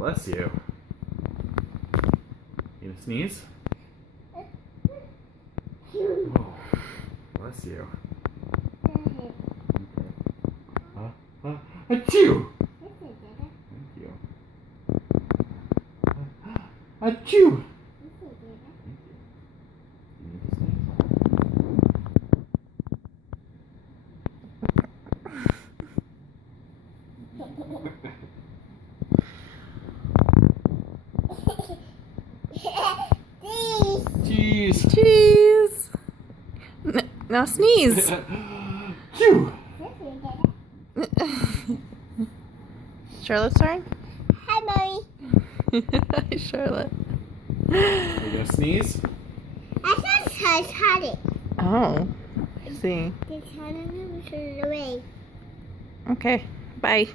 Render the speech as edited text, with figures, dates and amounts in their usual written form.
Bless you. You gonna sneeze? Oh, bless you. Achoo! Thank you. Achoo! Cheese. Cheese. Now sneeze. Chew. Charlotte's turn. Hi, Mommy. Hi, Charlotte. Are you gonna sneeze? I thought I had it. Oh, I see. They kind of away. Okay, bye.